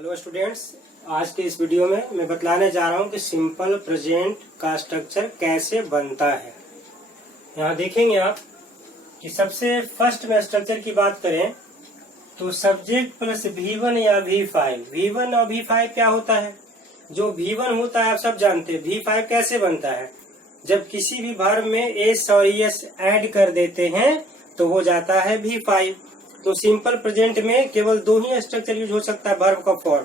Hello students, आज के इस वीडियो में मैं बतलाने जा रहा हूं कि सिंपल प्रेजेंट का स्ट्रक्चर कैसे बनता है। यहाँ देखेंगे आप कि सबसे फर्स्ट में स्ट्रक्चर की बात करें तो सब्जेक्ट प्लस V1 या V5। V1 और V5 क्या होता है? जो V1 होता है आप सब जानते हैं। V5 कैसे बनता है? जब किसी भी वर्ब में S और ES ऐड कर देते हैं तो हो जाता है V5। तो सिंपल प्रेजेंट में केवल दो ही स्ट्रक्चर यूज हो सकता है वर्ब का फॉर्म,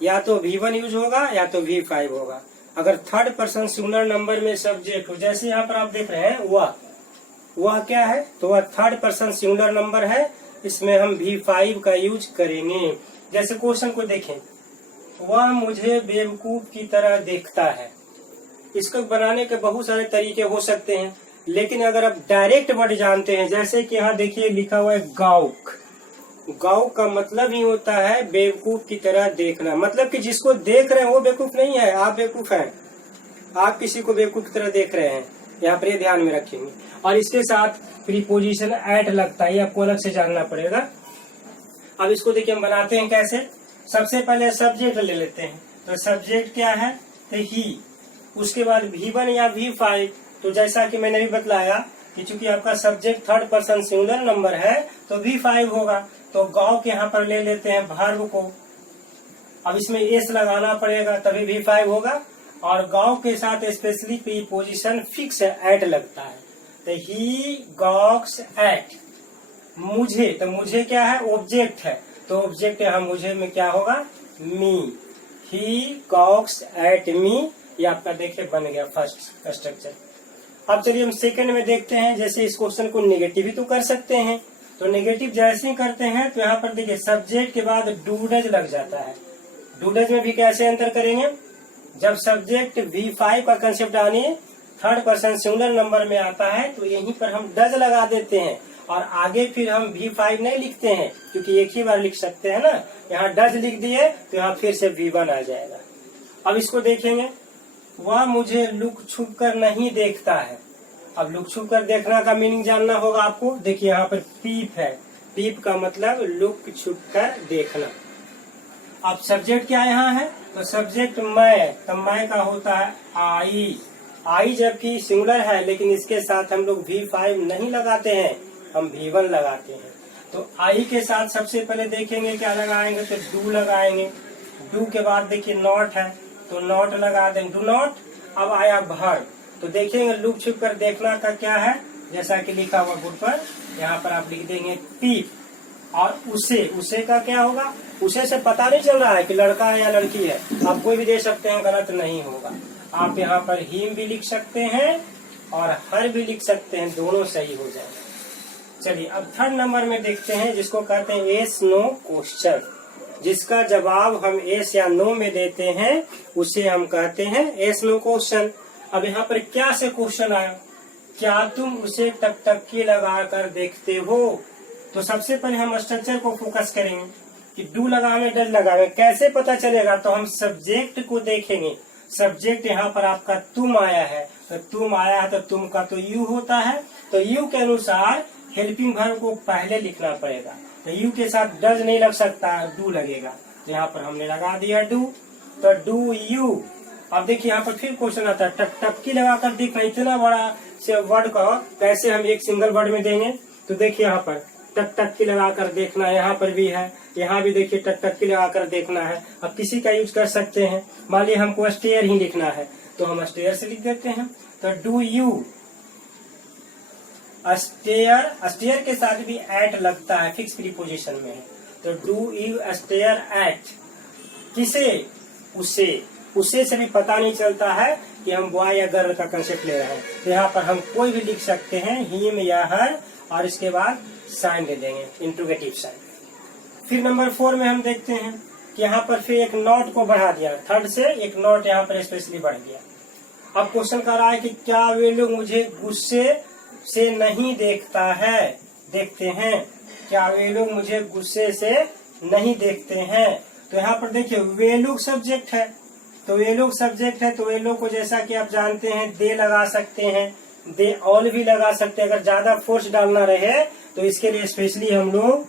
या तो V1 यूज होगा या तो V5 होगा। अगर थर्ड पर्सन सिंगुलर नंबर में सब्जेक्ट, जैसे यहाँ पर आप देख रहे हैं वह क्या है, तो वह थर्ड पर्सन सिंगुलर नंबर है, इसमें हम V5 का यूज करेंगे। जैसे क्वेश्चन को देखें, वह मुझे बेवकूफ की तरह देखता है। इसको बनाने के बहुत सारे तरीके हो सकते हैं, लेकिन अगर आप डायरेक्ट वर्ड जानते हैं, जैसे कि यहाँ देखिए लिखा हुआ है गाउक। गाउक का मतलब ही होता है बेवकूफ की तरह देखना। मतलब कि जिसको देख रहे हैं वो बेवकूफ नहीं है, आप बेवकूफ हैं। आप किसी को बेवकूफ की तरह देख रहे हैं, यहाँ पर ध्यान में रखेंगे। और इसके साथ प्रीपोजिशन एट लगता है, ये आपको अलग से जानना पड़ेगा। अब इसको देखिए हम बनाते हैं कैसे। सबसे पहले सब्जेक्ट ले लेते हैं, तो सब्जेक्ट क्या है, तो ही। उसके बाद V1 या V5। तो जैसा कि मैंने भी बतलाया कि चूंकि आपका subject third person singular number है तो V5 होगा। तो गाँव के यहाँ पर ले लेते हैं वर्ब को। अब इसमें एस लगाना पड़ेगा तभी V5 होगा। और गाँव के साथ स्पेशली प्रीपोजिशन फिक्स एट लगता है, तो ही गॉक्स एट। मुझे, तो मुझे क्या है, ऑब्जेक्ट है, तो ऑब्जेक्ट यहाँ मुझे में क्या होगा, मी। ही गॉक्स एट मी। ये आपका देखिए बन गया फर्स्ट स्ट्रक्चर। अब चलिए हम सेकंड में देखते हैं। जैसे इस क्वेश्चन को नेगेटिव भी तो कर सकते हैं, तो नेगेटिव जैसे ही करते हैं तो यहाँ पर देखिए सब्जेक्ट के बाद डूडज लग जाता है। डूडज में भी कैसे अंतर करेंगे, जब सब्जेक्ट V5 का कंसेप्ट आने थर्ड पर्सन सिंगुलर नंबर में आता है तो यहीं पर हम डज लगा देते हैं, और आगे फिर हम V5 नहीं लिखते हैं, क्योंकि एक ही बार लिख सकते हैं ना। यहाँ डज लिख दिए तो यहाँ फिर से V1 आ जाएगा। अब इसको देखेंगे, वह मुझे लुक छुप कर नहीं देखता है। अब लुक छुप कर देखना का मीनिंग जानना होगा आपको। देखिए यहाँ पर पीप है, पीप का मतलब लुक छुप कर देखना। अब सब्जेक्ट क्या यहाँ है, तो सब्जेक्ट मैं, तो मैं का होता है आई। आई जबकि सिंगुलर है, लेकिन इसके साथ हम लोग V5 नहीं लगाते हैं, हम V1 लगाते हैं। तो आई के साथ सबसे पहले देखेंगे क्या लगाएंगे, तो डू लगाएंगे। डू के बाद देखिए नॉट है, तो नॉट लगा देंगे, डू नॉट। अब आया वर्ब, तो देखेंगे लुक छुप कर देखना का क्या है, जैसा कि लिखा हुआ बोर्ड पर, यहाँ पर आप लिख देंगे पीप। और उसे का क्या होगा, उसे से पता नहीं चल रहा है कि लड़का है या लड़की है, आप कोई भी दे सकते हैं, गलत नहीं होगा। आप यहाँ पर हिम भी लिख सकते हैं और हर भी लिख सकते हैं, दोनों सही हो जाएगा। चलिए अब थर्ड नंबर में देखते हैं, जिसको कहते हैं एस नो क्वेश्चन। जिसका जवाब हम एस या नो में देते हैं उसे हम कहते हैं एस नो क्वेश्चन। अब यहाँ पर क्या से क्वेश्चन आया, क्या तुम उसे टकटकी लगा कर देखते हो। तो सबसे पहले हम स्ट्रक्चर को फोकस करेंगे कि डू लगावे डज लगावे, कैसे पता चलेगा, तो हम सब्जेक्ट को देखेंगे। सब्जेक्ट यहाँ पर आपका तुम आया है, तो तुम आया है तो तुम का तो यू होता है, तो यू के अनुसार हेल्पिंग वर्ब को पहले लिखना पड़ेगा। तो यू के साथ डज नहीं लग सकता, डू लगेगा, तो यहाँ पर हमने लगा दिया डू, तो डू यू। अब देखिए यहाँ पर फिर क्वेश्चन आता है, टकटकी लगाकर देखना। इतना बड़ा से वर्ड का कैसे हम एक सिंगल वर्ड में देंगे, तो देखिए यहाँ पर टकटकी लगाकर देखना, यहाँ पर भी है, यहाँ भी देखिए टकटकी लगाकर देखना है। अब किसी का यूज कर सकते हैं, मान लीजिए हमको स्टेयर ही लिखना है तो हम स्टेयर से लिख देते हैं। तो डू यू स्टेयर, स्टेयर के साथ भी एट लगता है, फिक्स प्रीपोजिशन में है, तो डू यू स्टेयर एट। किसे, उसे से भी पता नहीं चलता है कि हम बॉय या गर्ल का कंसेप्ट ले रहे हैं, तो यहाँ पर हम कोई भी लिख सकते हैं, हिम या हर, और इसके बाद साइन दे देंगे, इंट्रोगेटिव साइन। फिर नंबर 4 में हम देखते हैं कि यहाँ पर फिर एक नॉट को बढ़ा दिया, थर्ड से एक नॉट यहाँ पर स्पेशली बढ़ गया। अब क्वेश्चन कर रहा है कि क्या वे लोग मुझे गुस्से से नहीं देखता है, देखते हैं, क्या वे लोग मुझे गुस्से से नहीं देखते हैं। तो यहाँ पर देखिए वे लोग सब्जेक्ट है, तो वे लोग सब्जेक्ट है, तो वे लोग को जैसा कि आप जानते हैं दे लगा सकते हैं, दे ऑल भी लगा सकते हैं। अगर ज्यादा फोर्स डालना रहे तो इसके लिए स्पेशली हम लोग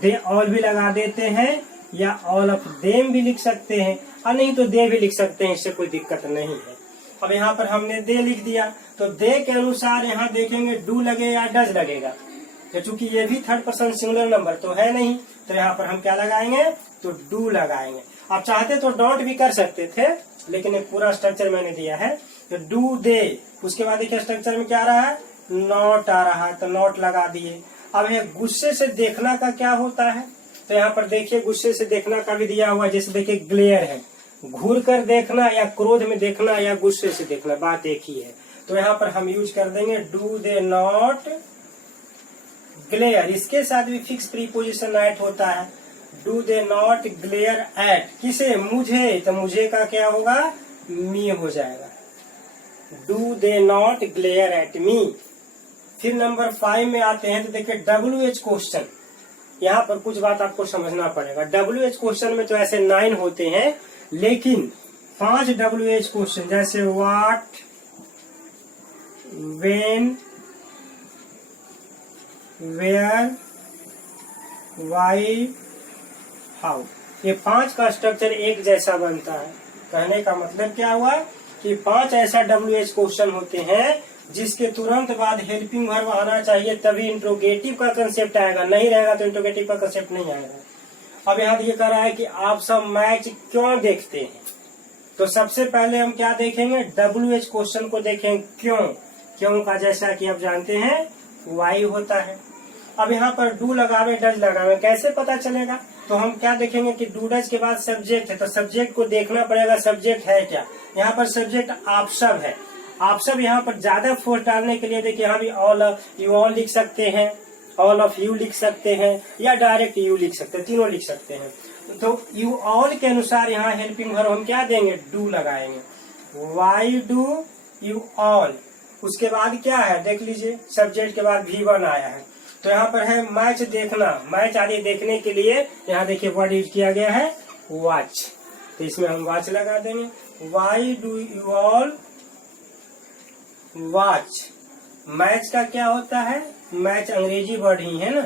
दे ऑल भी लगा देते हैं, या ऑल ऑफ देम भी लिख सकते हैं, और नहीं तो दे भी लिख सकते हैं, इससे कोई दिक्कत नहीं है। अब यहाँ पर हमने दे लिख दिया, तो दे के अनुसार यहाँ देखेंगे डू लगे या डज लगेगा। तो चूंकि ये भी थर्ड पर्सन सिंगुलर नंबर तो है नहीं, तो यहाँ पर हम क्या लगाएंगे, तो डू लगाएंगे। आप चाहते तो डॉट भी कर सकते थे, लेकिन एक पूरा स्ट्रक्चर मैंने दिया है। तो डू दे, उसके बाद देखिए स्ट्रक्चर में क्या आ रहा है, नॉट आ रहा है, तो नॉट लगा दिए। अब ये गुस्से से देखना का क्या होता है, तो यहाँ पर देखिए गुस्से से देखना का भी दिया हुआ है। जैसे देखिए ग्लेयर है, घूर कर देखना या क्रोध में देखना या गुस्से से देखना, बात एक ही है। तो यहाँ पर हम यूज कर देंगे डू दे नॉट ग्लेयर। इसके साथ भी फिक्स प्रीपोजिशन ऐड होता है, do they not glare at, किसे, मुझे, तो मुझे का क्या होगा, मी हो जाएगा, do they not glare at me. फिर नंबर 5 में आते हैं, तो देखिए WH क्वेश्चन। यहाँ पर कुछ बात आपको समझना पड़ेगा। WH क्वेश्चन में तो ऐसे 9 होते हैं, लेकिन 5 WH क्वेश्चन जैसे what, when, where, why, how, ये 5 का स्ट्रक्चर एक जैसा बनता है। कहने का मतलब क्या हुआ कि 5 ऐसा WH क्वेश्चन होते हैं जिसके तुरंत बाद हेल्पिंग वर्ब आना चाहिए, तभी इंट्रोगेटिव का कंसेप्ट आएगा, नहीं रहेगा तो इंट्रोगेटिव का कंसेप्ट नहीं आएगा। अब यहाँ ये कह रहा है कि आप सब मैच क्यों देखते हैं, तो सबसे पहले हम क्या देखेंगे, WH क्वेश्चन को देखेंगे। क्यों, क्यों का जैसा कि आप जानते हैं वाई होता है। अब यहाँ पर डू लगावे डज लगावे, कैसे पता चलेगा, तो हम क्या देखेंगे कि डू डज के बाद सब्जेक्ट है, तो सब्जेक्ट को देखना पड़ेगा, सब्जेक्ट है क्या। यहाँ पर सब्जेक्ट आप सब है। आप सब यहाँ पर ज्यादा फोर्स डालने के लिए देखिए यहाँ भी ऑल यू ऑल लिख सकते हैं, ऑल ऑफ यू लिख सकते हैं, या डायरेक्ट यू लिख सकते हैं, तीनों लिख सकते हैं। तो यू ऑल के अनुसार यहाँ हेल्पिंग वर्ब हम क्या देंगे, डू लगाएंगे। वाई डू यू ऑल, उसके बाद क्या है देख लीजिए, सब्जेक्ट के बाद V1 आया है, तो यहाँ पर है मैच देखना। मैच आदि देखने के लिए यहाँ देखिए वर्ड यूज किया गया है वॉच, तो इसमें हम वॉच लगा देंगे। Why do you all watch, match का क्या होता है, मैच अंग्रेजी वर्ड ही है ना,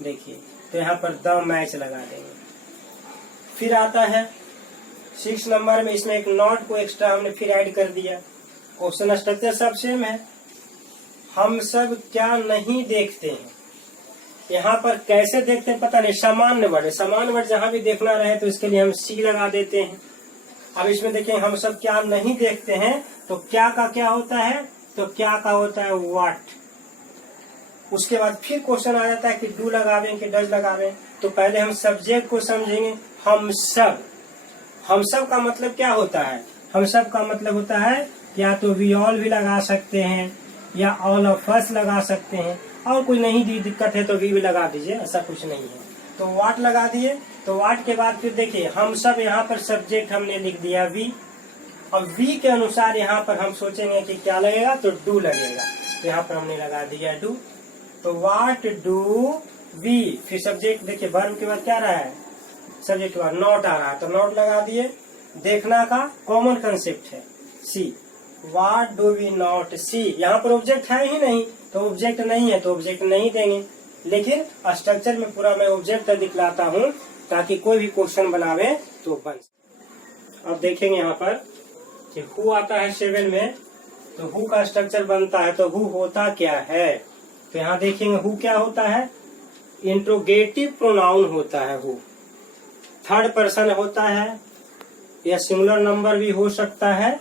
देखिए, तो यहाँ पर द मैच लगा देंगे। फिर आता है 6 नंबर में, इसमें एक नॉट को एक्स्ट्रा हमने फिर ऐड कर दिया। क्वेश्चन स्ट्रक्चर सब सेम है, हम सब क्या नहीं देखते हैं। यहाँ पर कैसे देखते हैं पता नहीं, सामान्य वर्ड है, सामान्य वर्ड जहां भी देखना रहे तो इसके लिए हम सी लगा देते हैं। अब इसमें देखिए हम सब क्या नहीं देखते हैं, तो क्या का क्या होता है, तो क्या का होता है व्हाट। उसके बाद फिर क्वेश्चन आ जाता है कि डू लगावे कि डज लगावे, तो पहले हम सब्जेक्ट को समझेंगे। हम सब, हम सब का मतलब क्या होता है, हम सब का मतलब होता है या तो वी ऑल भी लगा सकते हैं या ऑल ऑफ अस लगा सकते हैं, और कोई नहीं दिक्कत है तो वी भी लगा दीजिए, ऐसा कुछ नहीं है। तो व्हाट लगा दिए, तो व्हाट के बाद फिर देखिए हम सब, यहाँ पर सब्जेक्ट हमने लिख दिया वी, और वी के अनुसार यहाँ पर हम सोचेंगे कि क्या लगेगा, तो डू लगेगा, तो यहाँ पर हमने लगा दिया डू। तो व्हाट डू वी, फिर सब्जेक्ट देखिए वर्ब के बाद क्या रहा है, सब्जेक्ट के बाद नॉट आ रहा है, तो नॉट लगा दिए। देखना का कॉमन कंसेप्ट है सी, व्हाट डू वी नॉट सी, यहाँ पर ऑब्जेक्ट है ही नहीं, तो ऑब्जेक्ट नहीं है तो ऑब्जेक्ट नहीं देंगे, लेकिन स्ट्रक्चर में पूरा मैं ऑब्जेक्ट दिखलाता हूँ ताकि कोई भी क्वेश्चन बनावे तो बन। अब देखेंगे यहाँ पर कि हु आता है 7 में, तो हु का स्ट्रक्चर बनता है, तो हु होता क्या है, तो यहाँ देखेंगे हु क्या होता है, इंट्रोगेटिव प्रोनाउन होता है। हु थर्ड पर्सन होता है, यह सिंगुलर नंबर भी हो सकता है,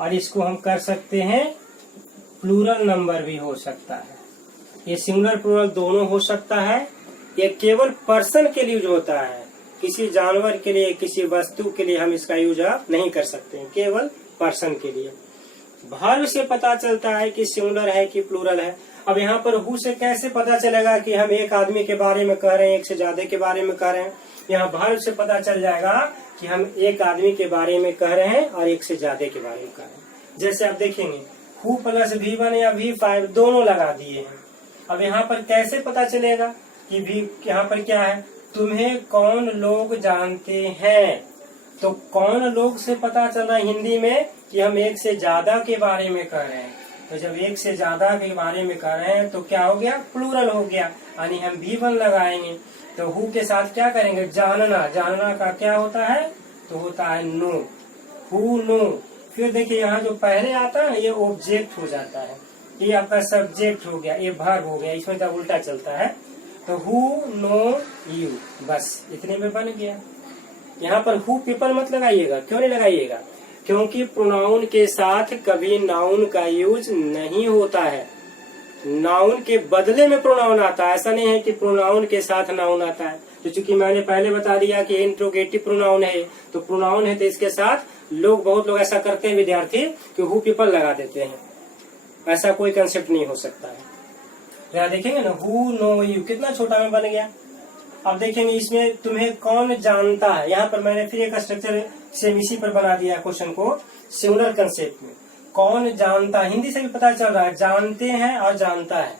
और इसको हम कर सकते हैं प्लूरल नंबर भी हो सकता है। ये सिंगुलर प्लूरल दोनों हो सकता है। ये केवल पर्सन के लिए यूज होता है, किसी जानवर के लिए, किसी वस्तु के लिए हम इसका यूज नहीं कर सकते हैं, केवल पर्सन के लिए। वर्ब से पता चलता है कि सिंगुलर है कि प्लूरल है। अब यहाँ पर हु से कैसे पता चलेगा कि हम एक आदमी के बारे में कह रहे हैं, एक से ज्यादा के बारे में कह रहे हैं। यहाँ वर्ब से पता चल जाएगा कि हम एक आदमी के बारे में कह रहे हैं और एक से ज्यादा के बारे में कह रहे हैं। जैसे आप देखेंगे हु प्लस V1 या V5 दोनों लगा दिए हैं। अब यहाँ पर कैसे पता चलेगा कि यहाँ पर क्या है, तुम्हें कौन लोग जानते हैं, तो कौन लोग से पता चल रहा है हिंदी में कि हम एक से ज्यादा के बारे में कह रहे हैं। तो जब एक से ज्यादा के बारे में कह रहे हैं तो क्या हो गया, प्लूरल हो गया, यानी हम V1 लगाएंगे। तो हु के साथ क्या करेंगे, जानना, जानना का क्या होता है, तो होता है नो, हु नो। फिर देखिए यहाँ जो पहले आता है ये ऑब्जेक्ट हो जाता है, ये आपका सब्जेक्ट हो गया, ये वर्ब हो गया, इसमें तो उल्टा चलता है। तो हु नो यू, बस इतने में बन गया। यहाँ पर हु पीपल मत लगाइएगा, क्यों नहीं लगाइएगा, क्योंकि प्रोनाउन के साथ कभी नाउन का यूज नहीं होता है। नाउन के बदले में प्रोनाउन आता है, ऐसा नहीं है कि प्रोनाउन के साथ नाउन आता है। तो चूंकि मैंने पहले बता दिया कि इंट्रोगेटिव प्रोनाउन है, तो प्रोनाउन है तो इसके साथ लोग, बहुत लोग ऐसा करते हैं विद्यार्थी कि हु पीपल लगा देते हैं, ऐसा कोई कंसेप्ट नहीं हो सकता है। यहाँ देखेंगे ना, हु नो यू कितना छोटा में बन गया। अब देखेंगे इसमें तुम्हें कौन जानता है, यहाँ पर मैंने फिर एक स्ट्रक्चर सेम इसी पर बना दिया क्वेश्चन को, सिंगुलर कंसेप्ट में। कौन जानता है, हिंदी से भी पता चल रहा है, जानते हैं और जानता है।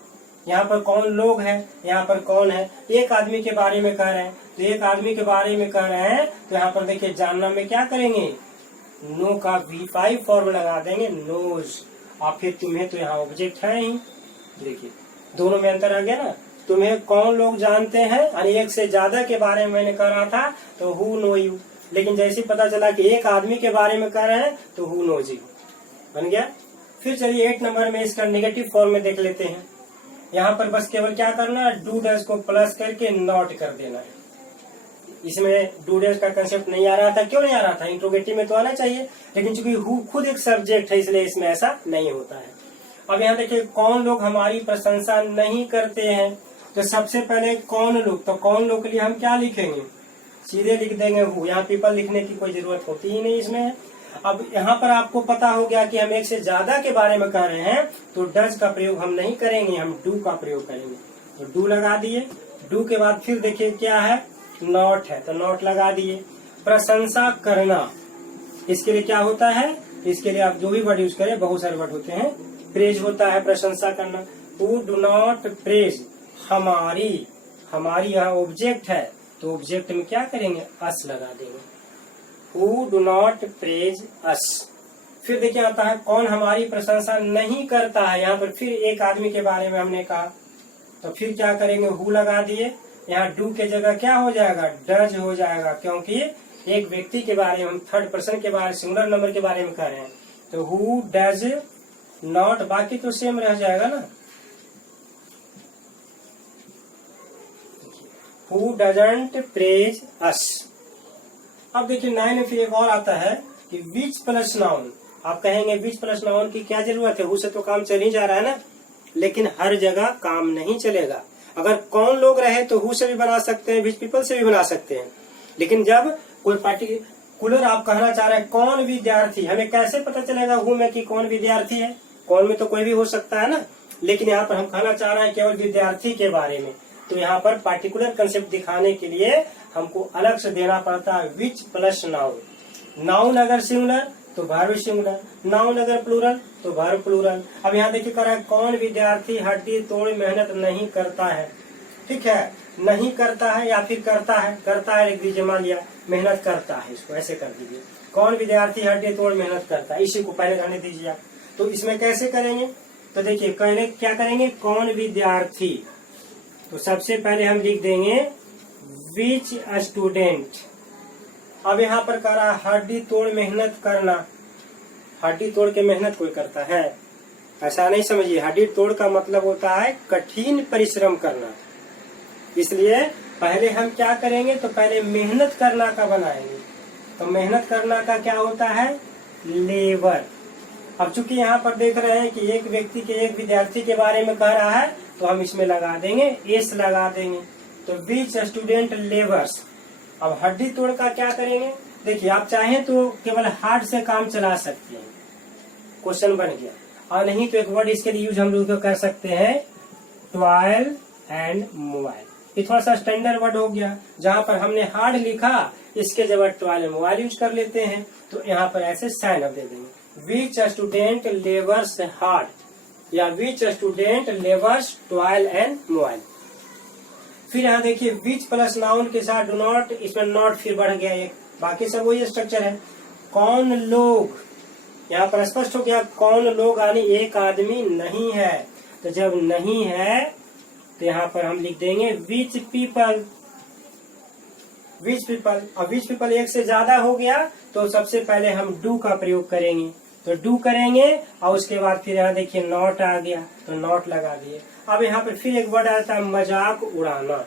यहाँ पर कौन लोग हैं, यहाँ पर कौन है, एक आदमी के बारे में कह रहे हैं, तो एक आदमी के बारे में कह रहे हैं, तो यहाँ पर देखिए जानना में क्या करेंगे, नो का V5 फॉर्म लगा देंगे, नोज। और फिर तुम्हें तो यहाँ ऑब्जेक्ट है ही, देखिए दोनों में अंतर आ गया ना। तुम्हें कौन लोग जानते हैं, और एक से ज्यादा के बारे में मैंने कह रहा था तो हु नो यू, लेकिन जैसे पता चला कि एक आदमी के बारे में कह रहे हैं तो हु नोज यू बन गया। फिर चलिए 8 नंबर में इसका नेगेटिव फॉर्म में देख लेते हैं। यहाँ पर बस केवल क्या करना है, डू डैश को प्लस करके नॉट कर देना है। इसमें डू डैश का कंसेप्ट नहीं आ रहा था, क्यों नहीं आ रहा था, इंट्रोगेटिव में तो आना चाहिए, लेकिन चूंकि हु खुद एक सब्जेक्ट है इसलिए इसमें ऐसा नहीं होता है। अब यहाँ देखिए कौन लोग हमारी प्रशंसा नहीं करते हैं, तो सबसे पहले कौन लोग, तो कौन लोग के लिए हम क्या लिखेंगे, सीधे लिख देंगे हु, यहाँ पीपल लिखने की कोई जरूरत होती ही नहीं इसमें। अब यहाँ पर आपको पता हो गया कि हम एक से ज्यादा के बारे में कह रहे हैं, तो डज का प्रयोग हम नहीं करेंगे, हम डू का प्रयोग करेंगे। तो डू लगा दिए, डू के बाद फिर देखिए क्या है, नॉट है, तो नॉट लगा दिए। प्रशंसा करना, इसके लिए क्या होता है, इसके लिए आप जो भी वर्ड यूज करें, बहुत सारे वर्ड होते हैं, प्रेज होता है प्रशंसा करना। हु डू नॉट प्रेज हमारी, हमारी यहाँ ऑब्जेक्ट है, तो ऑब्जेक्ट में क्या करेंगे, अस लगा देंगे, हु डू नॉट प्रेज अस। फिर देखिए आता है कौन हमारी प्रशंसा नहीं करता है, यहाँ पर फिर एक आदमी के बारे में हमने कहा, तो फिर क्या करेंगे, हु लगा दिए, यहाँ डू के जगह क्या हो जाएगा, डज हो जाएगा, क्योंकि एक व्यक्ति के बारे में हम थर्ड पर्सन के बारे, सिंगुलर नंबर के बारे में कह रहे हैं। तो हु डज नॉट, बाकी तो सेम रह जाएगा ना, हु डजंट प्रेज अस। अब देखिए 9 में फिर एक और आता है कि विच प्लस नाउन। आप कहेंगे विच प्लस नाउन की क्या जरूरत है, हु से तो काम चल ही जा रहा है ना, लेकिन हर जगह काम नहीं चलेगा। अगर कौन लोग रहे तो हु से भी बना सकते हैं, विच पीपल से भी बना सकते हैं, लेकिन जब कोई पार्टिकुलर आप कहना चाह रहे हैं कौन विद्यार्थी, हमें कैसे पता चलेगा हु में कि कौन विद्यार्थी है, कौन में तो कोई भी हो सकता है ना, लेकिन यहाँ पर हम कहना चाह रहे हैं केवल विद्यार्थी के बारे में, तो यहाँ पर पार्टिकुलर कंसेप्ट दिखाने के लिए हमको अलग से देना पड़ता है विच प्लस नाउन। नाउन अगर सिंगुलर तो वर्ब सिंगुलर, नाउन अगर प्लूरल तो वर्ब प्लूरल। अब यहाँ देखिए कर रहा है कौन विद्यार्थी हड्डी तोड़ मेहनत नहीं करता है, ठीक है, नहीं करता है या फिर करता है लिख दीजिए, मान लिया मेहनत करता है, इसको ऐसे कर दीजिए, कौन विद्यार्थी हड्डी तोड़ मेहनत करता है, इसी को पहले रहने दीजिए आप। तो इसमें कैसे करेंगे, तो देखिए कहने क्या करेंगे, कौन विद्यार्थी, तो सबसे पहले हम लिख देंगे विच स्टूडेंट। अब यहाँ पर कह रहा हड्डी तोड़ मेहनत करना, हड्डी तोड़ के मेहनत कोई करता है, ऐसा नहीं समझिए, हड्डी तोड़ का मतलब होता है कठिन परिश्रम करना। इसलिए पहले हम क्या करेंगे, तो पहले मेहनत करना का बनाएंगे, तो मेहनत करना का क्या होता है, लेबर। अब चूंकि यहाँ पर देख रहे हैं कि एक व्यक्ति के, एक विद्यार्थी के बारे में कह रहा है, तो हम इसमें लगा देंगे एस लगा देंगे, तो विच स्टूडेंट लेबर्स। अब हड्डी तोड़ का क्या करेंगे, देखिए आप चाहें तो केवल हार्ड से काम चला सकते हैं, क्वेश्चन बन गया, और नहीं तो एक वर्ड इसके लिए यूज हम लोग कर सकते हैं टॉयल एंड मोबाइल। ये थोड़ा सा स्टैंडर्ड वर्ड हो गया, जहाँ पर हमने हार्ड लिखा इसके जगह टॉयल एंड मोबाइल यूज कर लेते हैं, तो यहाँ पर ऐसे साइन अप दे देंगे, विच स्टूडेंट लेबर्स हार्ड या which student labours toil and mobile. फिर यहाँ देखिए विच प्लस नाउन के साथ डू नॉट, इसमें नॉट फिर बढ़ गया एक, बाकी सब वही स्ट्रक्चर है। कौन लोग, यहाँ पर स्पष्ट हो गया कौन लोग यानी एक आदमी नहीं है, तो जब नहीं है तो यहाँ पर हम लिख देंगे विच पीपल, विच पीपल, अब विच पीपल एक से ज्यादा हो गया तो सबसे पहले हम डू का प्रयोग करेंगे, तो डू करेंगे और उसके बाद फिर यहाँ देखिए नॉट आ गया तो नॉट लगा दिए। अब यहाँ पर फिर एक वर्ड आता है मजाक उड़ाना,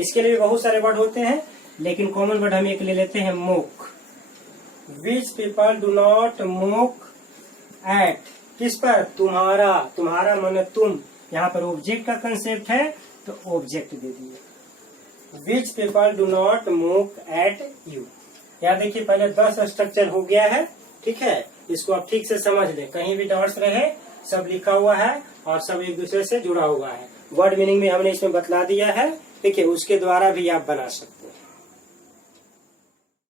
इसके लिए बहुत सारे वर्ड होते हैं लेकिन कॉमन वर्ड हम एक ले लेते हैं mock. Which people do not mock at, किस पर, तुम्हारा, तुम्हारा माने तुम, यहाँ पर ऑब्जेक्ट का कंसेप्ट है तो ऑब्जेक्ट दे दिए। Which people do not mock at you, यहाँ देखिए पहले 10 स्ट्रक्चर हो गया है, ठीक है, इसको आप ठीक से समझ लें, कहीं भी डॉट्स रहे सब लिखा हुआ है और सब एक दूसरे से जुड़ा हुआ है। वर्ड मीनिंग में हमने इसमें बतला दिया है, ठीक है, उसके द्वारा भी आप बना सकते हैं।